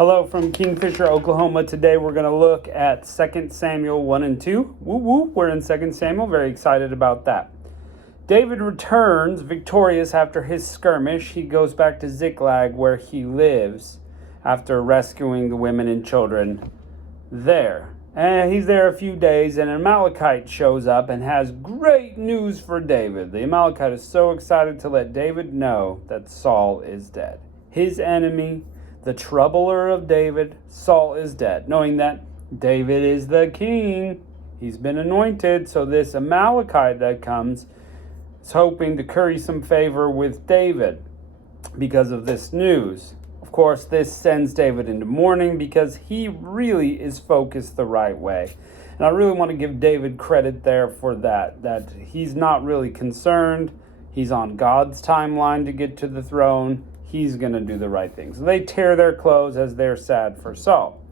Hello from Kingfisher, Oklahoma. Today we're going to look at 2 Samuel 1 and 2. Woo woo, we're in 2 Samuel. Very excited about that. David returns victorious after his skirmish. He goes back to Ziklag where he lives after rescuing the women and children there. And he's there a few days, and an Amalekite shows up and has great news for David. The Amalekite is so excited to let David know that Saul is dead. His enemy, the troubler of David, Saul, is dead. Knowing that David is the king, he's been anointed, so this Amalekite that comes is hoping to curry some favor with David because of this news. Of course, this sends David into mourning because he really is focused the right way. And I really want to give David credit there for that he's not really concerned. He's on God's timeline to get to the throne. He's going to do the right thing. So they tear their clothes as they're sad for Saul.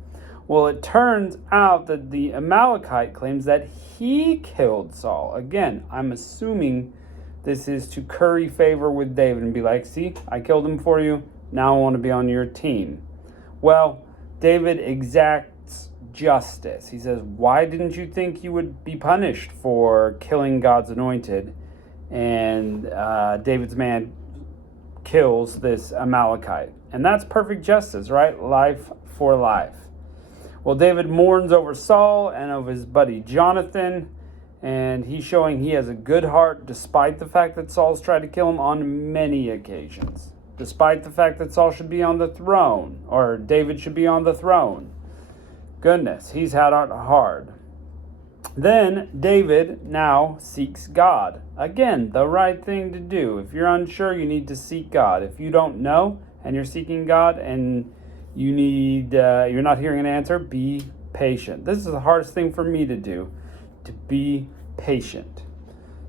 Well, it turns out that the Amalekite claims that he killed Saul. Again, I'm assuming this is to curry favor with David and be like, see, I killed him for you. Now I want to be on your team. Well, David exacts justice. He says, why didn't you think you would be punished for killing God's anointed? And David's man kills this Amalekite. And that's perfect justice, right? Life for life. Well, David mourns over Saul and of his buddy Jonathan, and he's showing he has a good heart despite the fact that Saul's tried to kill him on many occasions. Despite the fact that Saul should be on the throne, or David should be on the throne. Goodness, he's had it hard. Then David now seeks God. Again, the right thing to do. If you're unsure, you need to seek God. If you don't know and you're seeking God and you're not hearing an answer, be patient. This is the hardest thing for me to do, to be patient.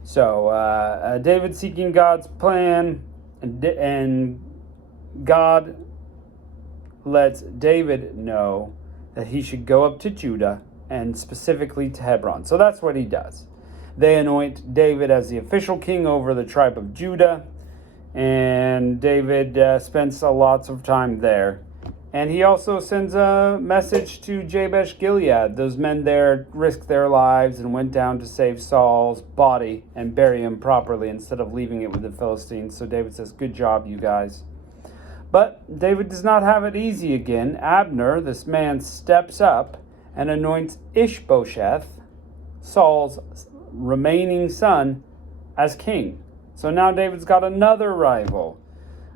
So David seeking God's plan, and God lets David know that he should go up to Judah and specifically to Hebron. So that's what he does. They anoint David as the official king over the tribe of Judah, and David spends lots of time there. And he also sends a message to Jabesh Gilead. Those men there risked their lives and went down to save Saul's body and bury him properly instead of leaving it with the Philistines. So David says, good job, you guys. But David does not have it easy again. Abner, this man, steps up and anoints Ishbosheth, Saul's remaining son, as king. So now David's got another rival.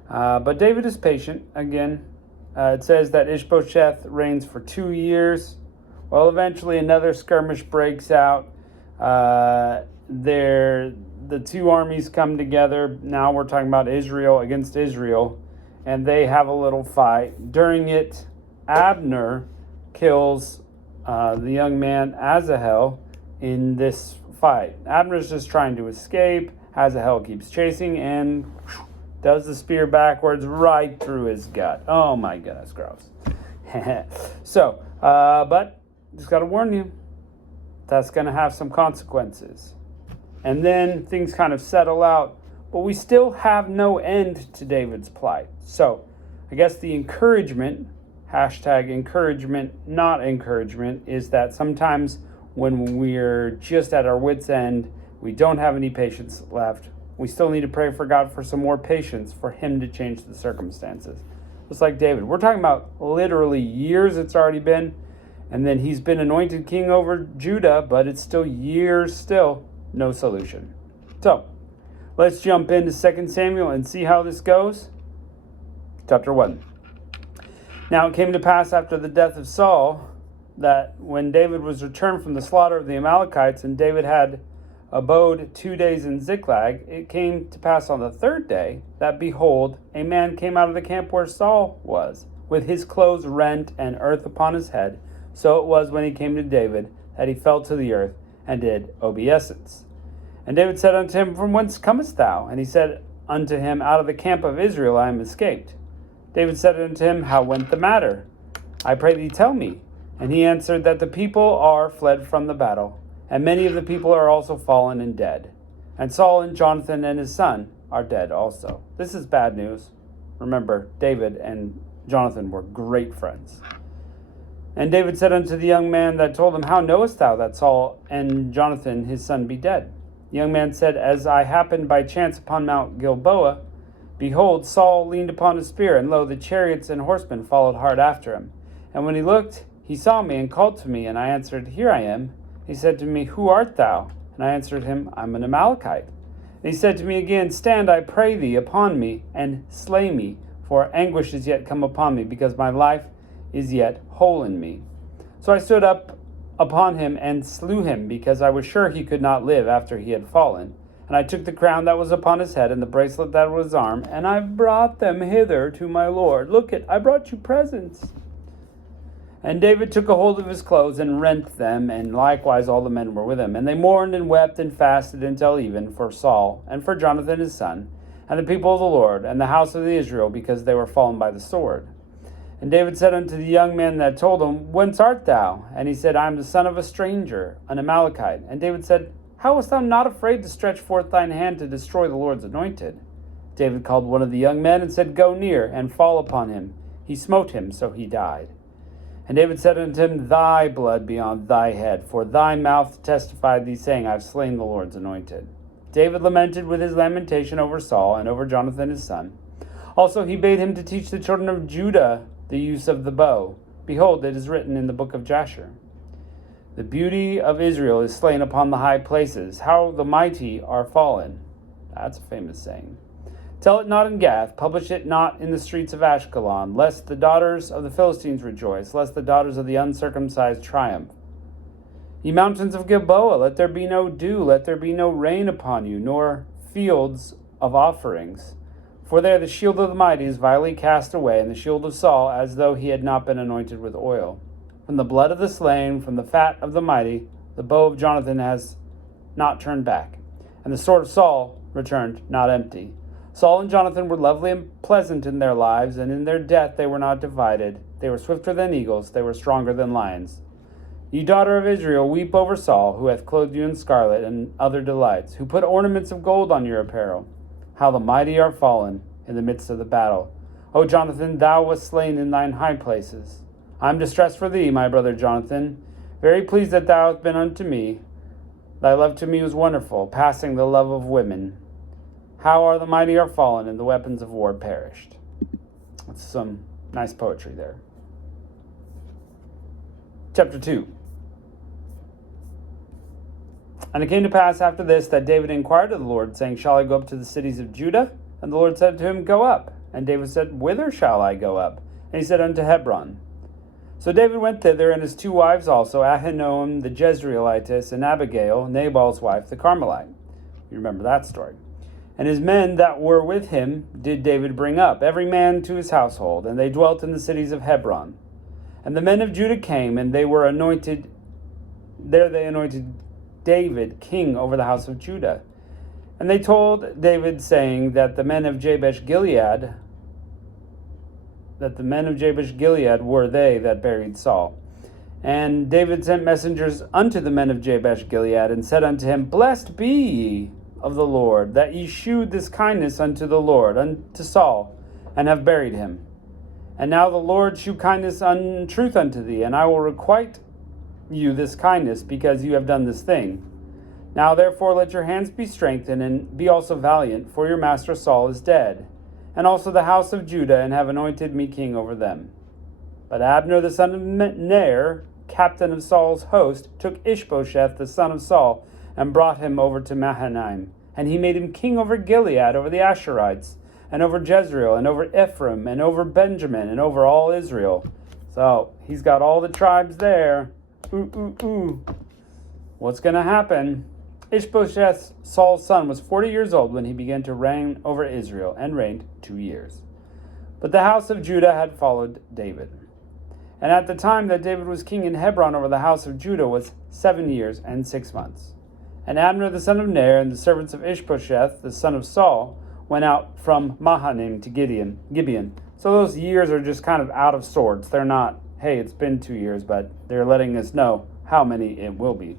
But David is patient again. It says that Ishbosheth reigns for 2 years. Well, eventually another skirmish breaks out. The two armies come together. Now we're talking about Israel against Israel. And they have a little fight. During it, Abner kills the young man Asahel in this fight. Abner's just trying to escape. Asahel keeps chasing and does the spear backwards right through his gut. Oh my goodness, gross. So, but just got to warn you, that's going to have some consequences. And then things kind of settle out, but we still have no end to David's plight. So, I guess the encouragement, hashtag encouragement, not encouragement, is that sometimes when we're just at our wits' end, we don't have any patience left, we still need to pray for God for some more patience for him to change the circumstances. Just like David. We're talking about literally years it's already been. And then he's been anointed king over Judah, but it's still years still. No solution. So, let's jump into 2 Samuel and see how this goes. Chapter 1. Now it came to pass after the death of Saul that when David was returned from the slaughter of the Amalekites, and David had abode 2 days in Ziklag, it came to pass on the third day that, behold, a man came out of the camp where Saul was, with his clothes rent and earth upon his head. So it was when he came to David that he fell to the earth and did obeisance. And David said unto him, from whence comest thou? And he said unto him, out of the camp of Israel I am escaped. David said unto him, how went the matter? I pray thee tell me. And he answered, that the people are fled from the battle, and many of the people are also fallen and dead. And Saul and Jonathan and his son are dead also. This is bad news. Remember, David and Jonathan were great friends. And David said unto the young man that told him, How knowest thou that Saul and Jonathan his son be dead? The young man said, As I happened by chance upon Mount Gilboa, behold, Saul leaned upon a spear, and lo, the chariots and horsemen followed hard after him. And when he looked, he saw me and called to me, and I answered, Here I am. He said to me, Who art thou? And I answered him, I'm an Amalekite. And he said to me again, Stand, I pray thee, upon me, and slay me, for anguish is yet come upon me, because my life is yet whole in me. So I stood up upon him and slew him, because I was sure he could not live after he had fallen. And I took the crown that was upon his head and the bracelet that was his arm, and I brought them hither to my Lord. Look it, I brought you presents. And David took a hold of his clothes and rent them, and likewise all the men were with him. And they mourned and wept and fasted until even for Saul and for Jonathan his son, and the people of the Lord, and the house of Israel, because they were fallen by the sword. And David said unto the young man that told him, Whence art thou? And he said, I am the son of a stranger, an Amalekite. And David said, How wast thou not afraid to stretch forth thine hand to destroy the Lord's anointed? David called one of the young men and said, Go near, and fall upon him. He smote him, so he died. And David said unto him, Thy blood be on thy head, for thy mouth testified thee, saying, I have slain the Lord's anointed. David lamented with his lamentation over Saul and over Jonathan his son. Also he bade him to teach the children of Judah the use of the bow. Behold, it is written in the book of Jasher. The beauty of Israel is slain upon the high places. How the mighty are fallen. That's a famous saying. Tell it not in Gath, publish it not in the streets of Ashkelon, lest the daughters of the Philistines rejoice, lest the daughters of the uncircumcised triumph. Ye mountains of Gilboa, let there be no dew, let there be no rain upon you, nor fields of offerings. For there the shield of the mighty is vilely cast away, and the shield of Saul, as though he had not been anointed with oil. From the blood of the slain, from the fat of the mighty, the bow of Jonathan has not turned back, and the sword of Saul returned not empty. Saul and Jonathan were lovely and pleasant in their lives, and in their death they were not divided. They were swifter than eagles, they were stronger than lions. Ye daughter of Israel, weep over Saul, who hath clothed you in scarlet and other delights, who put ornaments of gold on your apparel. How the mighty are fallen in the midst of the battle. O Jonathan, thou wast slain in thine high places. I am distressed for thee, my brother Jonathan, very pleased that thou hast been unto me. Thy love to me was wonderful, passing the love of women. How are the mighty are fallen, and the weapons of war perished. That's some nice poetry there. Chapter 2. And it came to pass after this that David inquired of the Lord, saying, Shall I go up to the cities of Judah? And the Lord said to him, Go up. And David said, Whither shall I go up? And he said, Unto Hebron. So David went thither, and his two wives also, Ahinoam the Jezreelitess, and Abigail, Nabal's wife, the Carmelite. You remember that story. And his men that were with him did David bring up, every man to his household, and they dwelt in the cities of Hebron. And the men of Judah came, and they were anointed. There they anointed David king over the house of Judah. And they told David, saying that the men of Jabesh Gilead were they that buried Saul. And David sent messengers unto the men of Jabesh Gilead, and said unto him, Blessed be ye of the Lord, that ye shewed this kindness unto the Lord, unto Saul, and have buried him. And now the Lord shew kindness and truth unto thee, and I will requite you this kindness, because you have done this thing. Now therefore let your hands be strengthened, and be also valiant, for your master Saul is dead, and also the house of Judah, and have anointed me king over them. But Abner the son of Ner, captain of Saul's host, took Ishbosheth the son of Saul, and brought him over to Mahanaim. And he made him king over Gilead, over the Asherites, and over Jezreel, and over Ephraim, and over Benjamin, and over all Israel. So he's got all the tribes there. What's going to happen? Ishbosheth, Saul's son, was 40 years old when he began to reign over Israel, and reigned 2 years. But the house of Judah had followed David. And at the time that David was king in Hebron over the house of Judah was 7 years and 6 months. And Abner the son of Ner, and the servants of Ishbosheth the son of Saul, went out from Mahanaim to Gibeon. So those years are just kind of out of sorts. They're not, hey, it's been 2 years, but they're letting us know how many it will be.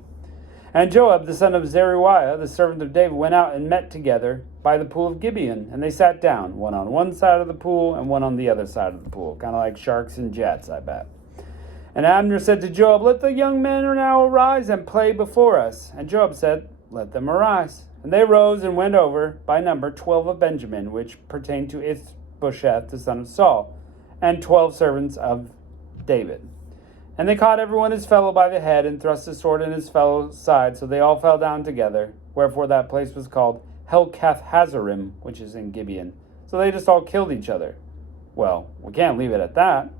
And Joab, the son of Zeruiah, the servant of David, went out and met together by the pool of Gibeon. And they sat down, one on one side of the pool and one on the other side of the pool. Kind of like sharks and jets, I bet. And Abner said to Joab, "Let the young men now arise and play before us." And Joab said, "Let them arise." And they rose and went over, by number, 12 of Benjamin, which pertained to Ishbosheth, the son of Saul, and 12 servants of David. And they caught everyone his fellow by the head, and thrust a sword in his fellow's side, so they all fell down together. Wherefore that place was called Helkath-Hazarim, which is in Gibeon. So they just all killed each other. Well, we can't leave it at that.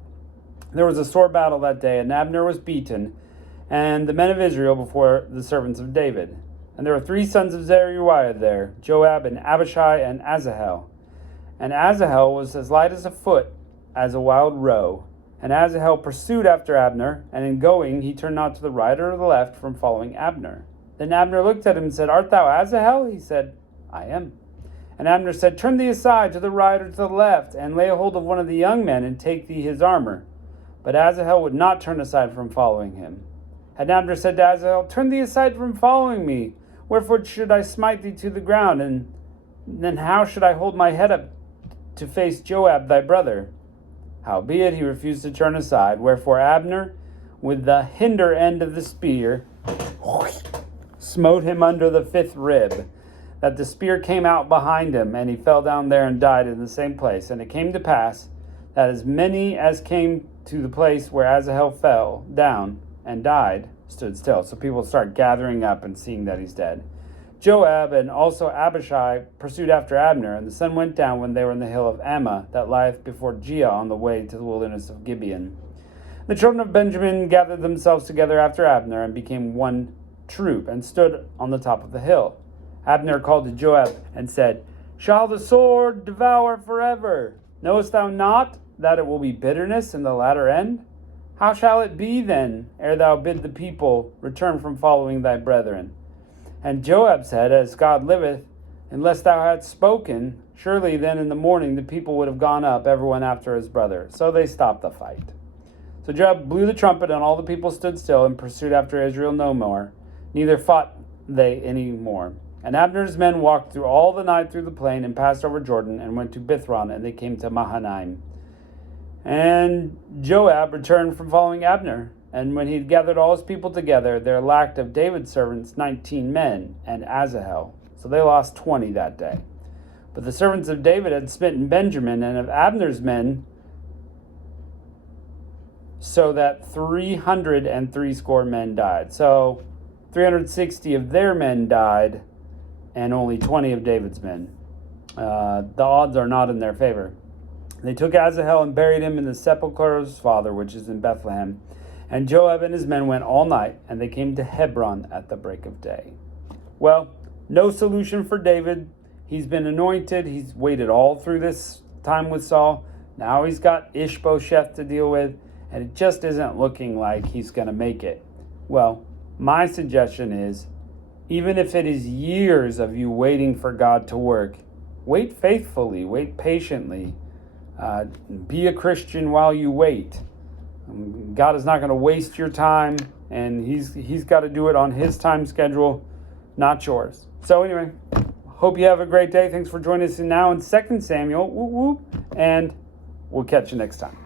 There was a sore battle that day, and Abner was beaten, and the men of Israel before the servants of David. And there were 3 sons of Zeruiah there, Joab and Abishai and Asahel. And Asahel was as light as a foot, as a wild roe. And Asahel pursued after Abner, and in going he turned not to the right or to the left from following Abner. Then Abner looked at him and said, "Art thou Asahel?" He said, "I am." And Abner said, "Turn thee aside to the right or to the left, and lay hold of one of the young men, and take thee his armor." But Asahel would not turn aside from following him. And Abner said to Asahel, "Turn thee aside from following me. Wherefore should I smite thee to the ground? And then how should I hold my head up to face Joab thy brother?" Howbeit he refused to turn aside. Wherefore Abner, with the hinder end of the spear, smote him under the 5th rib, that the spear came out behind him, and he fell down there and died in the same place. And it came to pass that as many as came to the place where Asahel fell down and died stood still. So people start gathering up and seeing that he's dead. Joab and also Abishai pursued after Abner, and the sun went down when they were in the hill of Ammah, that lieth before Giah, on the way to the wilderness of Gibeon. The children of Benjamin gathered themselves together after Abner, and became one troop, and stood on the top of the hill. Abner called to Joab, and said, "Shall the sword devour forever? Knowest thou not that it will be bitterness in the latter end? How shall it be then, ere thou bid the people return from following thy brethren?" And Joab said, "As God liveth, unless thou hadst spoken, surely then in the morning the people would have gone up, everyone after his brother." So they stopped the fight. So Joab blew the trumpet, and all the people stood still, and pursued after Israel no more, neither fought they any more. And Abner's men walked through all the night through the plain, and passed over Jordan, and went to Bithron, and they came to Mahanaim. And Joab returned from following Abner. And when he had gathered all his people together, there lacked of David's servants 19 men, and Asahel. So they lost 20 that day. But the servants of David had smitten Benjamin, and of Abner's men, so that 360 men died. So 360 of their men died, and only 20 of David's men. The odds are not in their favor. They took Asahel and buried him in the sepulchre of his father, which is in Bethlehem. And Joab and his men went all night, and they came to Hebron at the break of day. Well, no solution for David. He's been anointed. He's waited all through this time with Saul. Now he's got Ishbosheth to deal with, and it just isn't looking like he's going to make it. Well, my suggestion is, even if it is years of you waiting for God to work, wait faithfully, wait patiently. Be a Christian while you wait. God is not going to waste your time, and he's got to do it on his time schedule, not yours. So anyway, hope you have a great day. Thanks for joining us now in 2 Samuel. Whoop, whoop, and we'll catch you next time.